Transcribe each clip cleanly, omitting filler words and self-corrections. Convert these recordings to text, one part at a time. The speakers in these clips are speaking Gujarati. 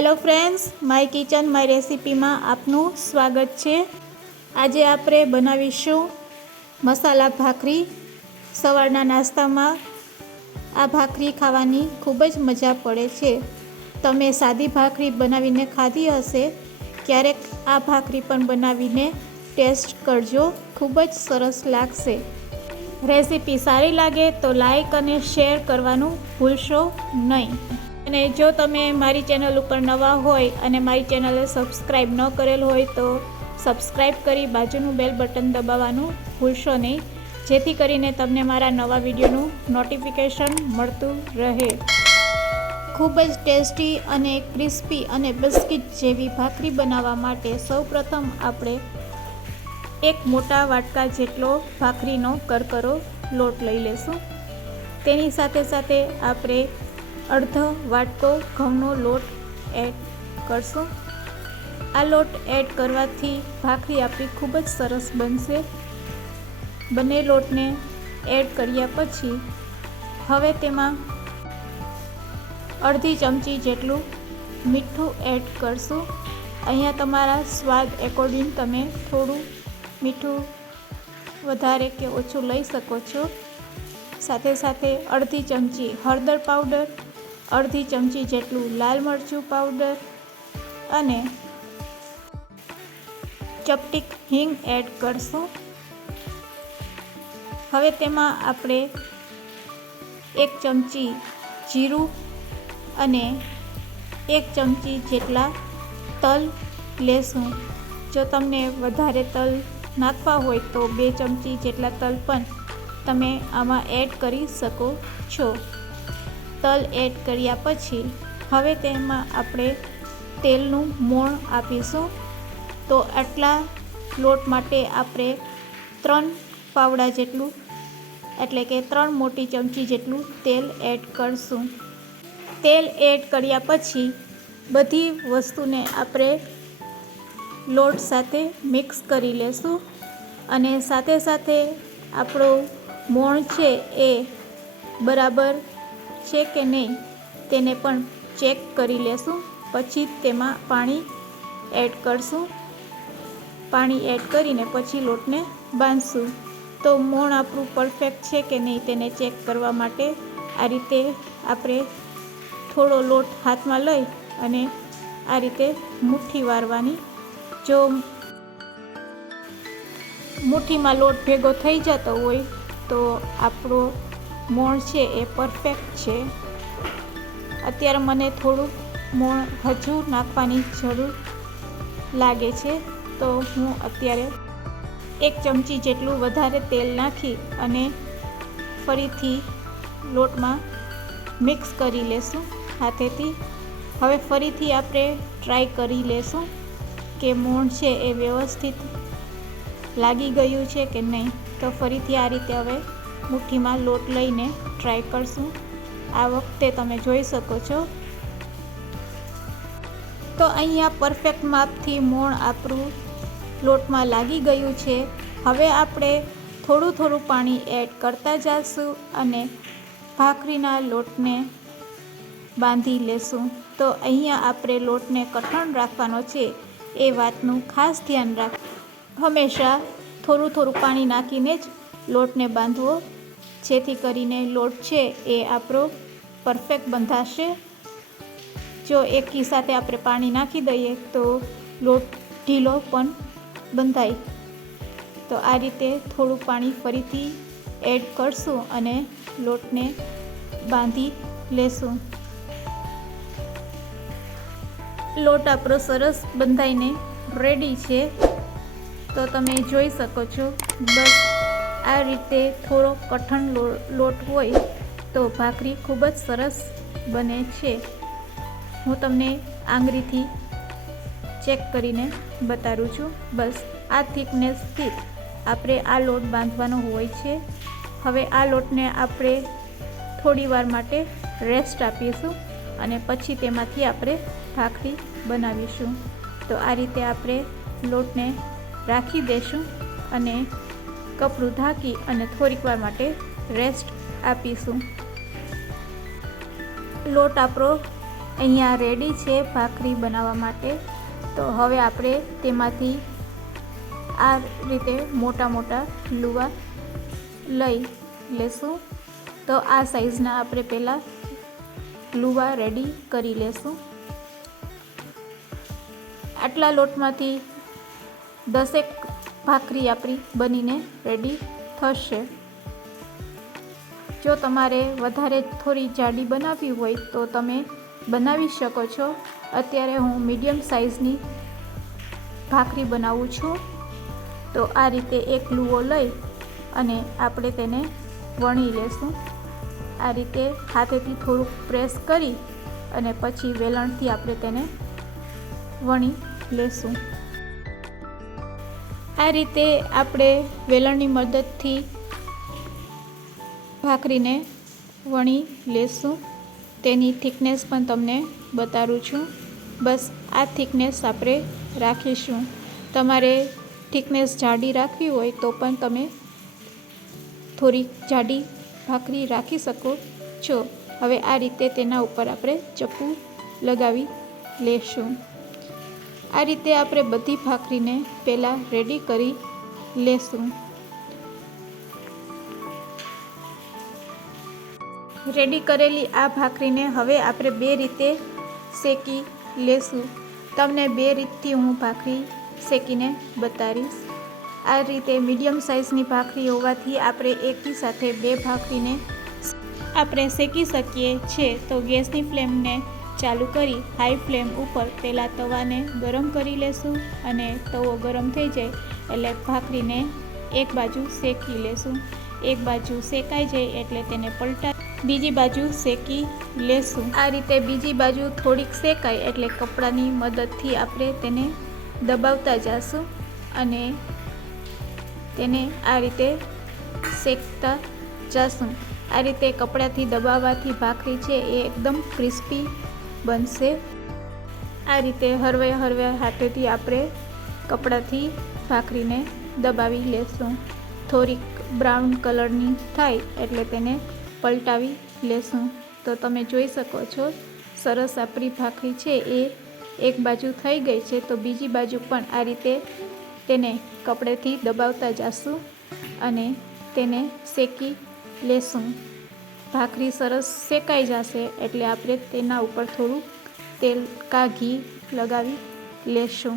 Hello friends, my kitchen my રેસિપીમાં આપનું સ્વાગત છે। આજે આપણે બનાવીશું મસાલા ભાખરી। સવારના નાસ્તામાં આ ભાખરી ખાવાની ખૂબ જ મજા પડે છે। તમે સાદી ભાખરી બનાવીને ખાધી હશે, ક્યારેક આ ભાખરી પણ બનાવીને ટેસ્ટ કરજો, ખૂબ જ સરસ લાગશે। રેસિપી સારી લાગે તો લાઈક અને શેર કરવાનું ભૂલશો નહીં। અને જો તમે મારી ચેનલ ઉપર નવા હોય અને મારી ચેનલને સબસ્ક્રાઈબ ન કરેલ હોય તો સબસ્ક્રાઈબ કરી બાજુનું બેલ બટન દબાવવાનું ભૂલશો નહીં, જેથી કરીને તમને મારા નવા વિડીયોનું નોટિફિકેશન મળતું રહે। ખૂબ જ ટેસ્ટી અને ક્રિસ્પી અને બિસ્કિટ જેવી ભાખરી બનાવવા માટે સૌપ્રથમ આપણે એક મોટા વાટકા જેટલો ભાખરીનો કરકરો લોટ લઈ લેશું। તેની સાથે સાથે આપણે અડધો વાટકો ઘઉંનો લોટ એડ કરશું। આ લોટ એડ કરવાથી ભાખરી આપણી ખૂબ જ સરસ બનશે। બંને લોટને એડ કર્યા પછી હવે તેમાં અડધી ચમચી જેટલું મીઠું એડ કરશું। અહીંયા તમારા સ્વાદ એકોર્ડિંગ તમે થોડું મીઠું વધારે કે ઓછું લઈ શકો છો। સાથે સાથે અડધી ચમચી હળદર પાવડર, અડધી ચમચી જેટલું લાલ મરચું પાવડર અને ચપટીક હિંગ એડ કરશું। હવે તેમાં આપણે 1 ચમચી જીરું અને 1 ચમચી જેટલા તલ લેશું। જો તમને વધારે તલ નાખવા હોય તો 2 ચમચી જેટલા તલ પણ તમે આમાં એડ કરી શકો છો। તલ એડ કર્યા પછી હવે તેમાં આપણે તેલનું મોણ આપીશું। તો આટલા લોટ માટે આપણે 3 પાવડા જેટલું એટલે કે 3 મોટી ચમચી જેટલું તેલ એડ કરશું। તેલ એડ કર્યા પછી બધી વસ્તુને આપણે લોટ સાથે મિક્સ કરી લેશું અને સાથે સાથે આપણો મોણ છે એ બરાબર છે કે નહીં તેને પણ ચેક કરી લેશું। પછી તેમાં પાણી એડ કરશું। પાણી એડ કરીને પછી લોટને બાંધશું। તો મોણ આપણું પરફેક્ટ છે કે નહીં તેને ચેક કરવા માટે આ રીતે આપણે થોડો લોટ હાથમાં લઈ અને આ રીતે મુઠ્ઠી વારવાની। જો મુઠ્ઠીમાં લોટ ભેગો થઈ જતો હોય તો આપણો મોણ છે એ પરફેક્ટ છે। અત્યારે મને થોડું મોણ હજુ નાખવાની જરૂર લાગે છે, તો હું અત્યારે 1 ચમચી જેટલું વધારે તેલ નાખી અને ફરીથી લોટમાં મિક્સ કરી લેશું હાથેથી। હવે ફરીથી આપણે ટ્રાય કરી લેશું કે મોણ છે એ વ્યવસ્થિત લાગી ગયું છે કે નહીં। તો ફરીથી આ રીતે હવે મુઠ્ઠીમાં લોટ લઈને ટ્રાય કરશું। આ વખતે તમે જોઈ શકો છો તો અહીંયા પરફેક્ટ માપથી મોણ આપણું લોટમાં લાગી ગયું છે। હવે આપણે થોડું થોડું પાણી એડ કરતા જઈશું અને ભાખરીના લોટને બાંધી લેશું। તો અહીંયા આપણે લોટને કઠણ રાખવાનો છે, એ વાતનું ખાસ ધ્યાન રાખ। હંમેશા થોડું થોડું પાણી નાખીને જ લોટને બાંધવો, જેથી કરીને લોટ છે એ આપણો પરફેક્ટ બંધાશે। જો એકી સાથે આપણે પાણી નાખી દઈએ તો લોટ ઢીલો પણ બંધાય। તો આ રીતે થોડું પાણી ફરીથી એડ કરશું અને લોટને બાંધી લેશું। લોટ આપણો સરસ બંધાઈને રેડી છે, તો તમે જોઈ શકો છો। બસ આ રીતે થોડો કઠણ લોટ હોય તો ભાખરી ખૂબ જ સરસ બને છે। હું તમને આંગળીથી ચેક કરીને બતાડું છું। બસ આ થિકનેસથી આપણે આ લોટ બાંધવાનો હોય છે। હવે આ લોટને આપણે થોડી વાર માટે રેસ્ટ આપીશું અને પછી તેમાંથી આપણે ભાખરી બનાવીશું। તો આ રીતે આપણે લોટને રાખી દઈશું અને કપડું ઢાંકી અને થોડીક વાર માટે રેસ્ટ આપીશું। લોટ આપણો અહીંયા રેડી છે ભાખરી બનાવવા માટે. તો હવે આપણે તેમાંથી આ રીતે મોટા મોટા લુવા લઈ લેશું. તો આ સાઈઝના આપણે પહેલાં લુવા રેડી કરી લેશું. આટલા લોટમાંથી 10 ભાખરી આપણી બનીને રેડી થશે. જો તમારે વધારે થોડી જાડી બનાવવી હોય તો તમે બનાવી શકો છો. અત્યારે હું મીડિયમ સાઇઝની ભાખરી બનાવું છું. તો આ રીતે એક લુવો લઈ અને આપણે તેને વણી લેશું. આ રીતે હાથેથી થોડુંક પ્રેસ કરી અને પછી વેલણથી આપણે તેને વણી લેશું. આ રીતે આપણે વેલણની મદદથી ભાખરીને વણી લેશું. તેની થિકનેસ પણ તમને બતાવું છું. બસ આ થિકનેસ આપણે રાખીશું. તમારે થિકનેસ જાડી રાખવી હોય તો પણ તમે થોડી જાડી ભાખરી રાખી શકો છો. હવે આ રીતે તેના ઉપર આપણે ચપ્પુ લગાવી લેશું. આ રીતે આપણે બધી ભાખરીને પહેલાં રેડી કરી લેશું. રેડી કરેલી આ ભાખરીને હવે આપણે 2 રીતે શેકી લેશું. તમને 2 રીતથી હું ભાખરી શેકીને બતાવીશ. આ રીતે મીડિયમ સાઇઝની ભાખરી હોવાથી આપણે એકી સાથે 2 ભાખરીને આપણે શેકી શકીએ છીએ. તો ગેસની ફ્લેમને ચાલુ કરી હાઈ ફ્લેમ ઉપર પહેલાં તવાને ગરમ કરી લેશું અને તવો ગરમ થઈ જાય એટલે ભાખરીને એક બાજુ શેકી લેશું. એક બાજુ શેકાઈ જાય એટલે તેને પલટા બીજી બાજુ શેકી લેશું. આ રીતે બીજી બાજુ થોડીક શેકાય એટલે કપડાની મદદથી આપણે તેને દબાવતા જઈશું અને તેને આ રીતે શેકતા જઈશું. આ રીતે કપડાથી દબાવવાથી ભાખરી છે એ એકદમ ક્રિસ્પી બનશે. આ રીતે હળવે હળવે હાથેથી આપણે કપડાથી ભાખરીને દબાવી લેશું. થોડીક બ્રાઉન કલરની થાય એટલે તેને પલટાવી લેશું. તો તમે જોઈ શકો છો સરસ આપણી ભાખરી છે એ એક બાજુ થઈ ગઈ છે. તો બીજી બાજુ પણ આ રીતે તેને કપડેથી દબાવતા જઈશું અને તેને શેકી લેશું. ભાખરી સરસ શેકાઈ જશે એટલે આપણે તેના ઉપર થોડું તેલ કા ઘી લગાવી લેશું.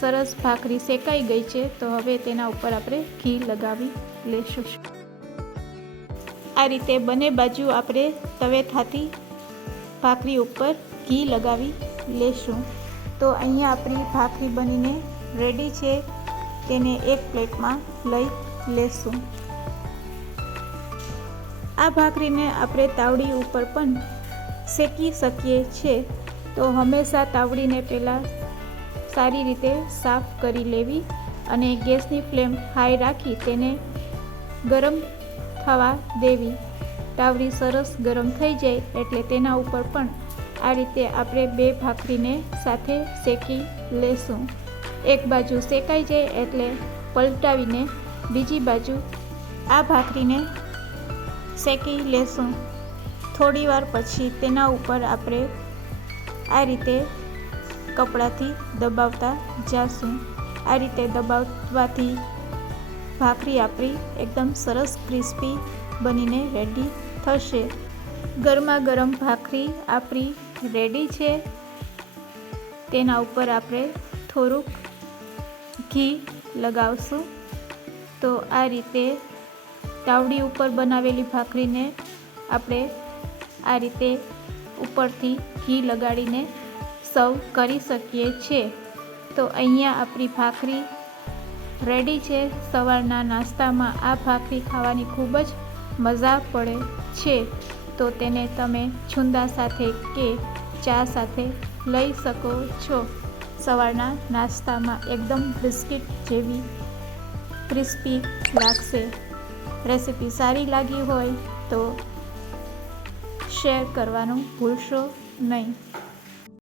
સરસ ભાખરી શેકાઈ ગઈ છે તો હવે તેના ઉપર આપણે ઘી લગાવી લેશું. આ રીતે બંને બાજુ આપણે તવેથાથી ભાખરી ઉપર ઘી લગાવી લેશું. તો અહીંયા આપણી ભાખરી બનીને રેડી છે. તેને એક પ્લેટમાં લઈ લેશું. આ ભાખરીને આપણે તાવડી ઉપર પણ શેકી શકીએ છીએ. તો હંમેશા તાવડીને પહેલાં સારી રીતે સાફ કરી લેવી અને ગેસની ફ્લેમ હાઈ રાખી તેને ગરમ થવા દેવી. તાવડી સરસ ગરમ થઈ જાય એટલે તેના ઉપર પણ આ રીતે આપણે 2 ભાખરીને સાથે શેકી લેશું. એક બાજુ શેકાઈ જાય એટલે પલટાવીને બીજી બાજુ આ ભાખરીને શેકી લેશું. થોડી વાર પછી તેના ઉપર આપણે આ રીતે કપડાથી દબાવતા જઈશું. આ રીતે દબાવવાથી ભાખરી આપણી એકદમ સરસ ક્રિસ્પી બનીને રેડી થશે. ગરમા ગરમ ભાખરી આપણી રેડી છે. તેના ઉપર આપણે થોડુંક ઘી લગાવશું. તો આ રીતે તાવડી ઉપર બનાવેલી ભાખરીને આપણે આ રીતે ઉપરથી ઘી લગાડીને સર્વ કરી શકીએ છીએ. તો અહીંયા આપણી ભાખરી રેડી છે. સવારના નાસ્તામાં આ ભાખરી ખાવાની ખૂબ જ મજા પડે છે. તો તેને તમે છુંદા સાથે કે ચા સાથે લઈ શકો છો. સવારના નાસ્તામાં એકદમ બિસ્કિટ જેવી ક્રિસ્પી લાગશે. રેસીપી સારી લાગી હોય તો શેર કરવાનું ભૂલશો નહીં.